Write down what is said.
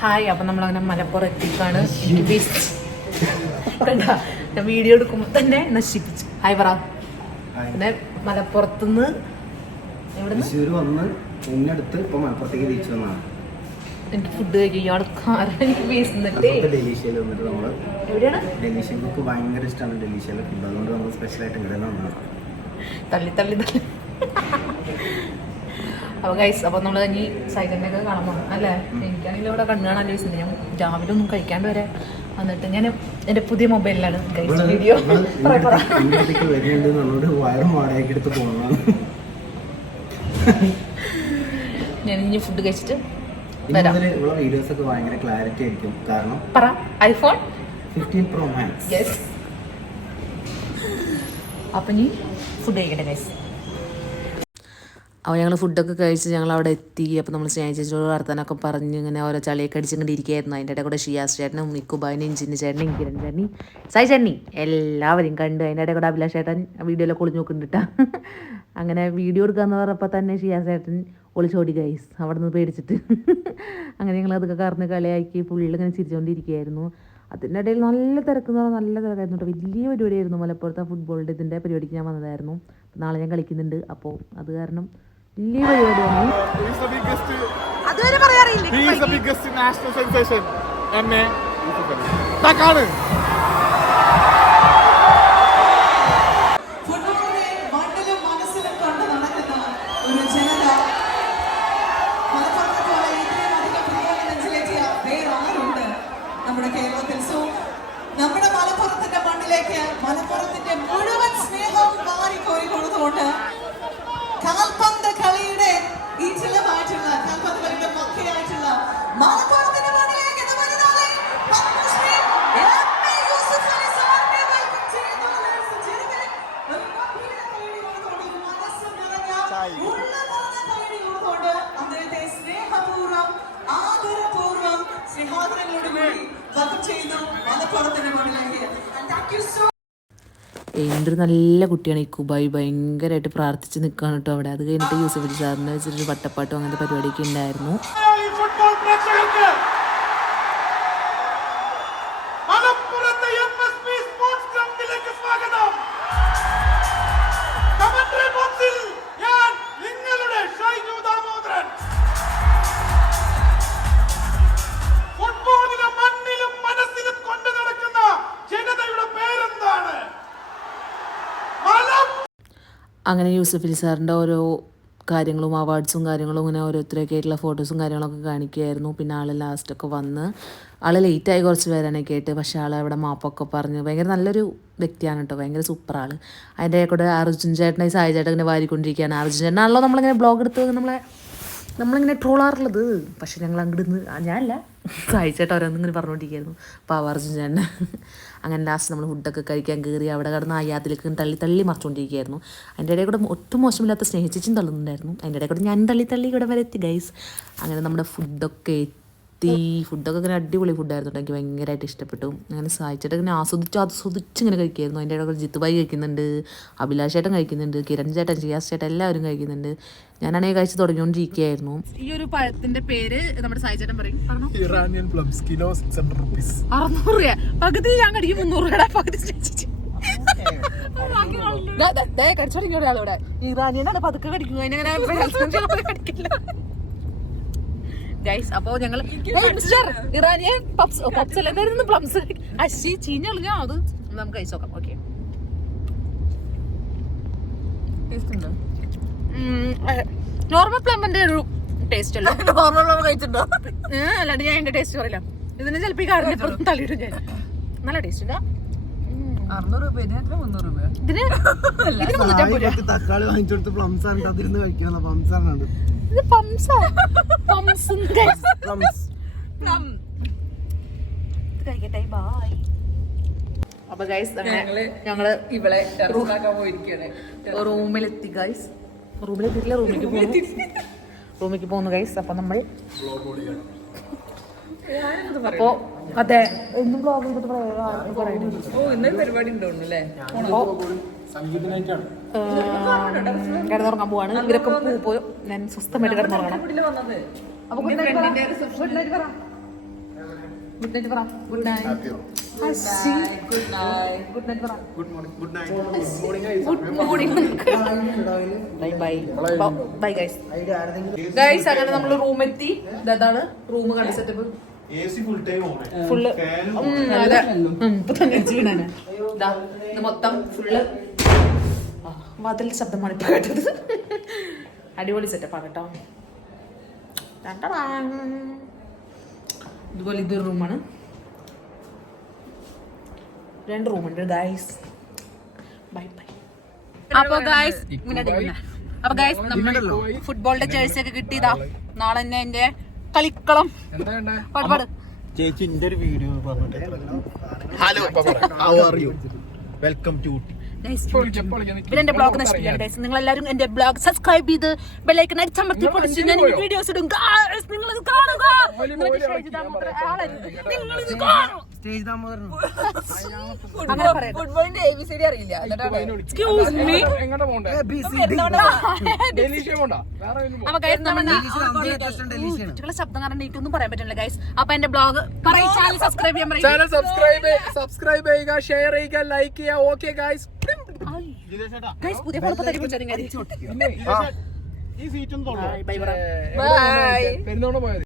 Hi, അപ്പം നമ്മളങ്ങനെ മലപ്പുറം എത്തിക്കാണ്. ഞാൻ വീഡിയോ എടുക്കുമ്പോൾ തന്നെ നശിപ്പിച്ചു. ഹായ് പറ. പിന്നെ മലപ്പുറത്തുനിന്ന് തൃശ്ശൂർ വന്ന് എന്നെടുത്ത് ഇപ്പൊ മലപ്പുറത്തേക്ക് തിരിച്ചു വന്നാണ്. എനിക്ക് ഫുഡ് കഴിക്കും. ഇയാൾ കാരണം എനിക്ക് വേസ്ന്നിട്ട് ഡെലീഷ്യയിൽ വന്നിട്ട് നമ്മള് എവിടെയാണ് ഡെലീഷ്യൽ നമുക്ക് ഭയങ്കര ഇഷ്ടമാണ് ഡെലീഷ്യയിലെ ഫുഡ്. അതുകൊണ്ട് നമ്മൾ സ്പെഷ്യലായിട്ട് ഇവിടെ വന്നതാണ്. തള്ളി തള്ളി തള്ളി. അപ്പോൾ ഗൈസ്, അപ്പോൾ നമ്മൾ ഇനി സൈലൻ്റൊക്കെ കാണാൻ പോകണം അല്ലേ? എനിക്കാണെങ്കിൽ ഇവിടെ കണ്ണു കാണാൻ ചോദിച്ചത്. ഞാൻ രാവിലെ ഒന്നും കഴിക്കാണ്ട് വരെ വന്നിട്ട് ഞാൻ എൻ്റെ പുതിയ മൊബൈലിലാണ് ഗൈസ് വീഡിയോ വരുന്നുണ്ട്. നമ്മളോട് വയറും വാടകയ്ക്ക് എടുത്ത് പോകുന്നതാണ്. ഞാൻ ഇനി ഫുഡ് കഴിച്ചിട്ട് ഇവിടെ വീഡിയോസ് ഒക്കെ ഭയങ്കര ക്ലാരിറ്റി ആയിരിക്കും. കാരണം പറ ഐഫോൺ 15 Pro Max. യെസ്. അപ്പം ഇനി ഫുഡ് കഴിക്കട്ടെ ഗൈസ്. അപ്പോൾ ഞങ്ങൾ ഫുഡൊക്കെ കഴിച്ച് ഞങ്ങൾ അവിടെ എത്തി. അപ്പോൾ നമ്മൾ സ്നേഹിച്ചോട് വർത്താനൊക്കെ പറഞ്ഞ് ഇങ്ങനെ ഓരോ ചളിയൊക്കെ അടിച്ചിങ്ങനെ ഇരിക്കുകയായിരുന്നു. അതിൻ്റെ ഇടയിൽ കൂടെ ഷിയാസ് ചേട്ടനും നിക്കുബാനും ഇഞ്ചിൻ്റെ ചേട്ടനും കിരൺ ചേട്ടനി സായി ചേട്ടനി എല്ലാവരും കണ്ട്. അതിൻ്റെ ഇടയിൽ കൂടെ അഭിലാഷ് ചേട്ടൻ വീഡിയോയിലൊക്കെ ഒളിഞ്ഞു നോക്കുന്നുണ്ടാ. അങ്ങനെ വീഡിയോ എടുക്കാന്ന് പറഞ്ഞപ്പോൾ തന്നെ ഷിയാസ് ചേട്ടൻ ഒളിച്ചോടി ഗൈസ് അവിടെ നിന്ന് പേടിച്ചിട്ട്. അങ്ങനെ ഞങ്ങൾ അതൊക്കെ കറന്ന് കളിയാക്കി പുള്ളിയിലിങ്ങനെ ചിരിച്ചുകൊണ്ടിരിക്കുകയായിരുന്നു. അതിൻ്റെ ഇടയിൽ നല്ല തിരക്കെന്ന് പറഞ്ഞാൽ നല്ല തിരക്കായിരുന്നു കേട്ടോ. വലിയ പരിപാടിയായിരുന്നു. മലപ്പുറത്തെ ഫുട്ബോളിൻ്റെ ഇതിൻ്റെ പരിപാടിക്ക് ഞാൻ വന്നതായിരുന്നു. നാളെ ഞാൻ കളിക്കുന്നുണ്ട്. അപ്പോൾ അത് കാരണം വലിയ പരിപാടിയാണ്. നമ്മുടെ കേരളത്തിൽ. സോ നമ്മുടെ മലപ്പുറത്തിന്റെ മണ്ണിലേക്ക് മലപ്പുറത്തിന്റെ മുഴുവൻ സ്നേഹം വാരിക്കോരി കൊടുത്തുകൊണ്ട് കാൽപന്ത് കളിയുടെ ഈറ്റിലമായിട്ടുള്ള കാൽപന്ത് കളിയുടെ മക്കയായിട്ടുള്ള മലപ്പുറത്തിന്റെ മണ്ണിലേക്ക് അദ്ദേഹത്തെ സ്നേഹപൂർവ്വം ആദരപൂർവ്വം സ്നേഹാദരങ്ങളോട് കൂടി വെൽക്കം ചെയ്യുന്നു മലപ്പുറത്തിന്റെ മണ്ണിലേക്ക്. എന്തൊരു നല്ല കുട്ടിയാണ് ഈ കുബായി. ഭയങ്കരമായിട്ട് പ്രാർത്ഥിച്ച് നിൽക്കുകയാണ് കേട്ടോ അവിടെ. അത് കഴിഞ്ഞിട്ട് യൂസഫ് അലി സാറിനെ വെച്ചിട്ട് വട്ടപ്പാട്ടും അങ്ങനത്തെ പരിപാടിയൊക്കെ ഉണ്ടായിരുന്നു. അങ്ങനെ യൂസഫ് അലി സാറിൻ്റെ ഓരോ കാര്യങ്ങളും അവാർഡ്സും കാര്യങ്ങളും ഇങ്ങനെ ഓരോരുത്തരൊക്കെ ആയിട്ടുള്ള ഫോട്ടോസും കാര്യങ്ങളൊക്കെ കാണിക്കുകയായിരുന്നു. പിന്നെ ആൾ ലാസ്റ്റൊക്കെ വന്ന് ആൾ ലേറ്റായി കുറച്ച് പേരാനൊക്കെ ആയിട്ട്. പക്ഷേ ആൾ അവിടെ മാപ്പൊക്കെ പറഞ്ഞ് ഭയങ്കര നല്ലൊരു വ്യക്തിയാണ് കേട്ടോ. ഭയങ്കര സൂപ്പർ ആൾ. അതിൻ്റെ കൂടെ അർജുൻ ചേട്ടനെ സായി ചേട്ടൻ ഇങ്ങനെ വാരിക്കൊണ്ടിരിക്കുകയാണ്. അർജുൻ ചേട്ടനാണല്ലോ നമ്മളിങ്ങനെ ബ്ലോഗ് എടുത്ത് നമ്മളിങ്ങനെ ട്രോളാറുള്ളത്. പക്ഷെ ഞങ്ങൾ അങ്ങോട്ട് നിന്ന് ഞാനല്ല സായി ചേട്ടൻ ഓരോന്നിങ്ങനെ പറഞ്ഞുകൊണ്ടിരിക്കുകയായിരുന്നു. അപ്പോൾ അർജുൻ ചേട്ടൻ അങ്ങനെ ലാസ്റ്റ് നമ്മൾ ഫുഡൊക്കെ കഴിക്കാൻ കയറി. അവിടെ കിടന്ന് അയ്യാത്തിലേക്ക് തള്ളി മറിച്ചുകൊണ്ടിരിക്കുകയായിരുന്നു. അതിൻ്റെ ഇടയിൽ കൂടെ ഒട്ടും മോശമില്ലാത്ത സ്നേഹിച്ചും തള്ളുന്നുണ്ടായിരുന്നു. അതിൻ്റെ ഇടയിൽ കൂടെ ഞാൻ തള്ളി ഇവിടെ വരെ എത്തി ഗൈസ്. അങ്ങനെ നമ്മുടെ ഫുഡൊക്കെ ഫുഡൊക്കെ ഇങ്ങനെ അടിപൊളി ഫുഡായിരുന്നു. എനിക്ക് ഭയങ്കരമായിട്ട് ഇഷ്ടപ്പെട്ടു. അങ്ങനെ സായിച്ചിട്ട് ഇങ്ങനെ ആസ്വദിച്ച് ഇങ്ങനെ കഴിക്കുമായിരുന്നു. അതിൻ്റെ ഇടയിൽ ജിത്തുബായി കഴിക്കുന്നുണ്ട്, അഭിലാഷ് ചേട്ടൻ കഴിക്കുന്നുണ്ട്, കിരൺ ചേട്ടൻ, ഷിയാസ് ചേട്ടൻ എല്ലാവരും കഴിക്കുന്നുണ്ട്. ഞാനാണെങ്കിൽ കഴിച്ച് തുടങ്ങിക്കൊണ്ടിരിക്കുകയായിരുന്നു. ഈ ഒരു പഴത്തിന്റെ പേര് നമ്മുടെ സായി ചേട്ടൻ പറയും. Iranian plums kilo 600 rupees. 600 രൂപ. പകുതി ഞാൻ കടിക്കും 300 രൂപയുടെ പകുതി കടിച്ചോടിക്കുന്ന ഒരാളിവിടെ. ഇറാനിയനാണ് പതുക്കെ കടിക്കുക. അതിനങ്ങനെ കടിക്കില്ല ഗൈസ്. അപ്പോ ഞങ്ങൾ ഇറാനിയൻ പപ്സ് അല്ലായിരുന്നു പ്ലംസ് അശി ചീഞ്ഞളിഞ്ഞോ. അത് നമുക്ക് കഴിച്ചു നോക്കാം. ഓക്കെ, നോർമൽ പ്ലംബിന്റെ ഒരു ടേസ്റ്റ് അല്ല. നോർമൽ പ്ലം കഴിച്ചിട്ടുണ്ടോ? അല്ലാണ്ട് ഞാൻ എന്റെ ടേസ്റ്റ് പറയില്ല. ഇതിന് ചിലപ്പോ ഈ കാറിന് തള്ളിയിട്ടും ഞാൻ. നല്ല ടേസ്റ്റ് ഇല്ല. 600 രൂപ 300 രൂപ ഇതിന് 350 രൂപ. തക്കാളി വാങ്ങിച്ചെടുത്ത് പ്ലംസ് ആണ് അതിരുന്ന് കഴിക്കാനുള്ള പ്ലംസ് ആണ്. ഇത് പംസാ കഴിക്കട്ടെ. ബൈ. അപ്പൊ ഗൈസ് ഞങ്ങള് ഇവിടെ പോയിരിക്കുകയാണ്. റൂമിലെത്തി ഗൈസ്. റൂമിലെത്തിയിട്ടില്ല, റൂമിലേക്ക് പോകുന്നു ഗൈസ്. അപ്പൊ നമ്മൾ അപ്പോ അതെ എന്നും ബ്ലോഗ് ചെയ്തിട്ട് പരിപാടി ഉണ്ടോന്നല്ലേ. കിടന്നുറങ്ങാൻ പോവാണ്. ഇവരൊക്കെ പോയോ. ഞാൻ സ്വസ്ഥമായിട്ട് കിടന്നുറങ്ങണം. അപ്പൊ ഗുഡ് നൈറ്റ് പറ. Good night. Good night. Good night പറ. Good morning. Good night. Good morning. Bye bye bye guys. Guys അങ്ങനെ നമ്മൾ റൂം എത്തി. ഇതാണ് റൂം കണ്ട setup. AC full time on. Full ഫാനും അതെ. ഇപ്പൊ തന്നെ വീണാണ്. ഇതാ ഇത് മൊത്തം ഫുള്ള് വാതിൽ ശബ്ദമാണ് ഇപ്പൊ കേട്ടത്. അടിപൊളി സെറ്റപ്പാണ് കേട്ടോ. ഇതുപോലെ ഇതൊരു റൂമാണ്. 2 റൂമുണ്ട് ഗൈസ്. Bye bye. അപ്പൊ ഗൈസ് നമ്മൾ ഫുട്ബോളിന്റെ ജേഴ്സി ഒക്കെ കിട്ടിയതാ. നാളെ തന്നെ എന്റെ കളിക്കളം പാട്. ചേച്ചി എന്റെ ഒരു വീഡിയോ പറഞ്ഞിട്ട് hello how are you welcome to എന്റെ ബ്ലോഗ് നശിപ്പിക്കുകയാണ് ഗൈസ്. നിങ്ങൾ എല്ലാവരും എന്റെ ബ്ലോഗ് സബ്സ്ക്രൈബ് ചെയ്ത് ബെല്ലൈക്കൺ അടിച്ചമർത്തി പൊടിച്ച് ഞാൻ വീഡിയോസ് ഇടും. നിങ്ങൾ ഇത് കാണുക. ഫുട്ബോളിന്റെ ABCD അറിയില്ല. Excuse me. കുട്ടികളെ ശബ്ദം കാരണം എനിക്കൊന്നും പറയാൻ പറ്റില്ല ഗൈസ്. അപ്പൊ എന്റെ ബ്ലോഗ് ചാനൽ സബ്സ്ക്രൈബ് ചെയ്യാൻ പറയും. ചാനൽ സബ്സ്ക്രൈബ് ചെയ്യുക, ഷെയർ ചെയ്യുക, ലൈക്ക് ചെയ്യുക. Okay guys. ഗൈസ് പുതിയ ഫോൺ തട്ടിപ്പിടിച്ചു. ഈ സീറ്റും ബൈ ബൈ. പെരുന്നോണ പോയത്.